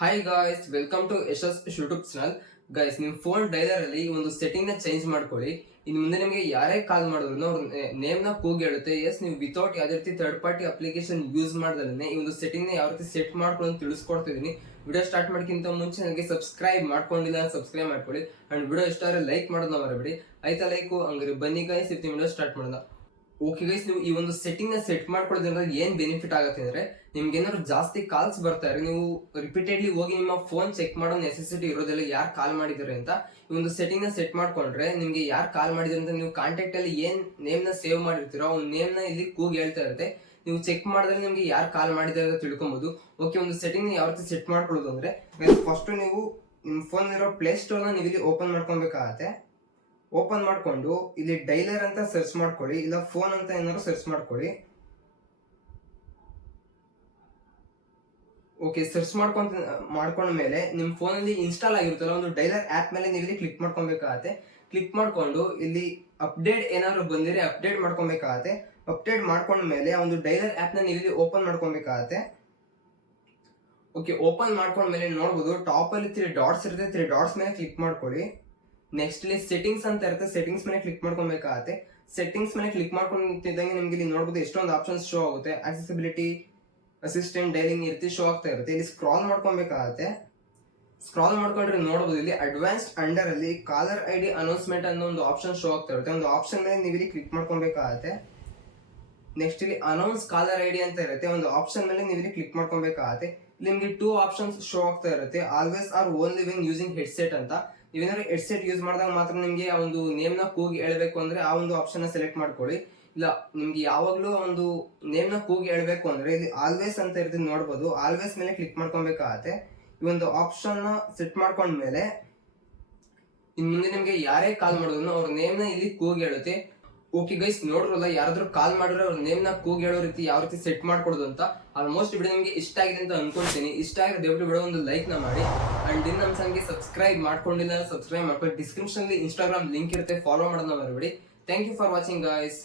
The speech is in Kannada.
Hi guys, welcome to Yashas YouTube channel. Guys, ನಿಮ್ಮ ಫೋನ್ ಡೈಲರ್ ಅಲ್ಲಿ ಒಂದು ಸೆಟ್ಟಿಂಗ್ ನ ಚೇಂಜ್ ಮಾಡ್ಕೊಳ್ಳಿ. ಇನ್ನು ಮುಂದೆ ನಿಮಗೆ ಯಾರೇ ಕಾಲ್ ಮಾಡಿದ್ರು ಅವ್ರ ನೇಮ್ ನ ಕೂಗಿ ಹೇಳುತ್ತೆ. ಎಸ್, ನೀವು ವಿತೌಟ್ ಯಾವುದೇ ರೀತಿ ಥರ್ಡ್ ಪಾರ್ಟಿ ಅಪ್ಲಿಕೇಶನ್ ಯೂಸ್ ಮಾಡ್ದಲೇ ಈ ಒಂದು ಸೆಟ್ಟಿಂಗ್ ನ ಯಾವ ರೀತಿ ಸೆಟ್ ಮಾಡ್ಕೊಂಡು ತಿಳಿಸ್ಕೊಡ್ತಿದ್ದೀನಿ. ವಿಡಿಯೋ ಸ್ಟಾರ್ಟ್ ಮಾಡೋಕ್ಕಿಂತ ಮುಂಚೆ ನನಗೆ ಸಬ್ಸ್ಕ್ರೈಬ್ ಮಾಡ್ಕೊಂಡಿಲ್ಲ, ಸಬ್ಸ್ಕ್ರೈಬ್ ಮಾಡ್ಕೊಳ್ಳಿ. ಅಂಡ್ ವಿಡಿಯೋ ಇಷ್ಟ ಆದರೆ ಲೈಕ್ ಮಾಡೋದನ್ನ ಮರಬೇಡಿ. ಆಯ್ತಾ ಲೈಕು? ಹಂಗಾರೆ ಬನ್ನಿ ಗೈಸ್, ಇರ್ತೀವಿ ವಿಡಿಯೋ ಸ್ಟಾರ್ಟ್ ಮಾಡೋಣ. ಓಕೆ ಗೈಸ್, ನೀವು ಈ ಒಂದು ಸೆಟ್ಟಿಂಗ್ ನ ಸೆಟ್ ಮಾಡ್ಕೊಳ್ಳೋದ್ರಿಂದ ಏನ್ ಬೆನಿಫಿಟ್ ಆಗುತ್ತೆ ಅಂದ್ರೆ, ನಿಮ್ಗೆ ಏನಾದ್ರು ಜಾಸ್ತಿ ಕಾಲ್ಸ್ ಬರ್ತಾರೆ, ನೀವು ರಿಪೀಟೆಡ್ಲಿ ಹೋಗಿ ನಿಮ್ಮ ಫೋನ್ ಚೆಕ್ ಮಾಡೋ ನೆಸೆಸಿಟಿ ಇರೋದಿಲ್ಲ ಯಾರು ಕಾಲ್ ಮಾಡಿದಾರೆ ಅಂತ. ಈ ಒಂದು ಸೆಟ್ಟಿಂಗ್ ನ ಸೆಟ್ ಮಾಡ್ಕೊಂಡ್ರೆ ನಿಮ್ಗೆ ಯಾರು ಕಾಲ್ ಮಾಡಿದಾರೆ ಅಂತ ನೀವು ಕಾಂಟ್ಯಾಕ್ಟ್ ಅಲ್ಲಿ ಏನ್ ನೇಮ್ ನ ಸೇವ್ ಮಾಡಿರ್ತೀರೋ ಅವ್ನ ನೇಮ್ ನ ಇಲ್ಲಿ ಕೂಗಿ ಹೇಳ್ತಾ ಇರುತ್ತೆ. ನೀವು ಚೆಕ್ ಮಾಡಿದ್ರೆ ನಿಮ್ಗೆ ಯಾರು ಕಾಲ್ ಮಾಡಿದಾರೆ ಅಂತ ತಿಳ್ಕೊಬಹುದು. ಓಕೆ, ಒಂದು ಸೆಟ್ಟಿಂಗ್ ನ ಯಾವ ರೀತಿ ಸೆಟ್ ಮಾಡ್ಕೊಳ್ಳೋದು ಅಂದ್ರೆ, ಫಸ್ಟ್ ನೀವು ನಿಮ್ಮ ಫೋನ್ ಇರೋ ಪ್ಲೇ ಸ್ಟೋರ್ ನ ನೀವು ಇಲ್ಲಿ ಓಪನ್ ಮಾಡ್ಕೊಬೇಕಾಗತ್ತೆ. ಓಪನ್ ಮಾಡ್ಕೊಂಡು ಇಲ್ಲಿ ಡೈಲರ್ ಅಂತ ಸರ್ಚ್ ಮಾಡ್ಕೊಳ್ಳಿ, ಇಲ್ಲ ಫೋನ್ ಅಂತ ಏನಾದ್ರು ಸರ್ಚ್ ಮಾಡ್ಕೊಳ್ಳಿ. ಓಕೆ, ಸರ್ಚ್ ಮಾಡ್ಕೊಂಡ ಮೇಲೆ ನಿಮ್ ಫೋನ್ ಅಲ್ಲಿ ಇನ್ಸ್ಟಾಲ್ ಆಗಿರುತ್ತಲ್ಲ ಒಂದು ಡೈಲರ್ ಆಪ್ ಮೇಲೆ ನೀವು ಇಲ್ಲಿ ಕ್ಲಿಕ್ ಮಾಡ್ಕೊಬೇಕಾಗತ್ತೆ. ಕ್ಲಿಕ್ ಮಾಡ್ಕೊಂಡು ಇಲ್ಲಿ ಅಪ್ಡೇಟ್ ಏನಾದ್ರು ಬಂದಿದ್ರೆ ಅಪ್ಡೇಟ್ ಮಾಡ್ಕೊಬೇಕಾಗತ್ತೆ. ಅಪ್ಡೇಟ್ ಮಾಡ್ಕೊಂಡ ಮೇಲೆ ಒಂದು ಡೈಲರ್ ಆಪ್ ನ ನೀವು ಇಲ್ಲಿ ಓಪನ್ ಮಾಡ್ಕೊಬೇಕಾಗತ್ತೆ. ಓಕೆ, ಓಪನ್ ಮಾಡ್ಕೊಂಡ್ಮೇಲೆ ನೋಡ್ಬೋದು ಟಾಪ್ ಅಲ್ಲಿ 3 ಡಾಟ್ಸ್ ಇರುತ್ತೆ. 3 ಡಾಟ್ಸ್ ಮೇಲೆ ಕ್ಲಿಕ್ ಮಾಡ್ಕೊಳ್ಳಿ. ನೆಕ್ಸ್ಟ್ ಇಲ್ಲಿ ಸೆಟ್ಟಿಂಗ್ಸ್ ಅಂತ ಇರುತ್ತೆ, ಸೆಟ್ಟಿಂಗ್ಸ್ ಮೇಲೆ ಕ್ಲಿಕ್ ಮಾಡ್ಕೊಬೇಕಾಗತ್ತೆ. ಸೆಟ್ಟಿಂಗ್ಸ್ ಮೇಲೆ ಕ್ಲಿಕ್ ಮಾಡ್ಕೊಂತಿದ್ದಂಗೆ ನಿಮ್ಗೆ ಇಲ್ಲಿ ನೋಡ್ಬೋದು ಎಷ್ಟೊಂದು ಆಪ್ಷನ್ಸ್ ಶೋ ಆಗುತ್ತೆ. ಆಕ್ಸೆಸಿಬಿಲಿಟಿ, ಅಸಿಸ್ಟೆಂಟ್, ಡೈಲಿಂಗ್ ಈ ರೀತಿ ಶೋ ಆಗ್ತಾ ಇರುತ್ತೆ. ಇಲ್ಲಿ ಸ್ಕ್ರಾಲ್ ಮಾಡ್ಕೊಬೇಕಾಗತ್ತೆ. ಸ್ಕ್ರಾಲ್ ಮಾಡ್ಕೊಂಡ್ರೆ ನೋಡಬಹುದು ಇಲ್ಲಿ ಅಡ್ವಾನ್ಸ್ಡ್ ಅಂಡರ್ ಅಲ್ಲಿ ಕಾಲರ್ ಐ ಡಿ ಅನೌನ್ಸ್ಮೆಂಟ್ ಅನ್ನೋ ಒಂದು ಆಪ್ಷನ್ ಶೋ ಆಗ್ತಾ ಇರುತ್ತೆ. ಒಂದು ಆಪ್ಷನ್ ಮೇಲೆ ನೀವು ಇಲ್ಲಿ ಕ್ಲಿಕ್ ಮಾಡ್ಕೊಬೇಕಾಗತ್ತೆ. ನೆಕ್ಸ್ಟ್ ಇಲ್ಲಿ ಅನೌನ್ಸ್ ಕಾಲರ್ ಐ ಡಿ ಅಂತ ಇರುತ್ತೆ, ಒಂದು ಆಪ್ಷನ್ ಮೇಲೆ ನೀವು ಇಲ್ಲಿ ಕ್ಲಿಕ್ ಮಾಡ್ಕೊಬೇಕಾಗತ್ತೆ. ಇಲ್ಲಿ ನಿಮ್ಗೆ 2 ಆಪ್ಷನ್ಸ್ ಶೋ ಆಗ್ತಾ ಇರುತ್ತೆ, always are only when using headset ಅಂತ. ನೀವೇನಾದ್ರು ಹೆಡ್ಸೆಟ್ ಯೂಸ್ ಮಾಡಿದಾಗ ಮಾತ್ರ ನಿಮ್ಗೆ ಆ ಒಂದು ನೇಮ್ ನ ಕೂಗಿ ಹೇಳ್ಬೇಕು ಅಂದ್ರೆ ಆ ಒಂದು ಆಪ್ಷನ್ ನ ಸೆಲೆಕ್ಟ್ ಮಾಡ್ಕೊಳ್ಳಿ. ಇಲ್ಲ ನಿಮ್ಗೆ ಯಾವಾಗ್ಲೂ ಒಂದು ನೇಮ್ ನ ಕೂಗಿ ಹೇಳ್ಬೇಕು ಅಂದ್ರೆ ಇಲ್ಲಿ ಆಲ್ವೇಸ್ ಅಂತ ಇರುತ್ತೆ, ನೋಡ್ಬೋದು. ಆಲ್ವೇಸ್ ಮೇಲೆ ಕ್ಲಿಕ್ ಮಾಡ್ಕೊಬೇಕಾಗತ್ತೆ. ಈ ಒಂದು ಆಪ್ಷನ್ ನ ಸೆಟ್ ಮಾಡ್ಕೊಂಡ್ಮೇಲೆ ಇನ್ ಮುಂದೆ ನಿಮ್ಗೆ ಯಾರೇ ಕಾಲ್ ಮಾಡಿದ್ರು ಅವ್ರ ನೇಮ್ ನ ಇಲ್ಲಿ ಕೂಗಿ ಹೇಳುತ್ತೆ. ಓಕೆ ಗೈಸ್, ನೋಡ್ರಲ್ಲ, ಯಾರಾದ್ರೂ ಕಾಲ್ ಮಾಡಿದ್ರೆ ಅವ್ರ ನೇಮ್ ನ ಕೂಗಿ ಹೇಳೋ ರೀತಿ ಯಾವ ರೀತಿ ಸೆಟ್ ಮಾಡ್ಕೊಡೋದು ಅಂತ. ಆಲ್ಮೋಸ್ಟ್ ವಿಡಿಯೋ ನಿಮಗೆ ಇಷ್ಟ ಆಗಿದೆ ಅಂತ ಅನ್ಕೊಳ್ತೀನಿ. ಇಷ್ಟ ಆಗಿದ್ರೆ ದಯವಿಟ್ಟು ವಿಡಿಯೋ ಒಂದು ಲೈಕ್ ನ ಮಾಡಿ. ಅಂಡ್ ಇನ್ನು ನಮ್ಮ ಚಾನಲ್ಗೆ ಸಬ್ಸ್ಕ್ರೈಬ್ ಮಾಡ್ಕೊಂಡಿಲ್ಲ, ಸಬ್ಸ್ಕ್ರೈಬ್ ಮಾಡ್ಕೊಂಡು ಡಿಸ್ಕ್ರಿಪ್ಷನ್ ಅಲ್ಲಿ ಇನ್ಸ್ಟಾಗ್ರಾಮ್ ಲಿಂಕ್ ಇರುತ್ತೆ, ಫಾಲೋ ಮಾಡೋದನ್ನ ಮರಿಬೇಡಿ. Thank you for watching guys.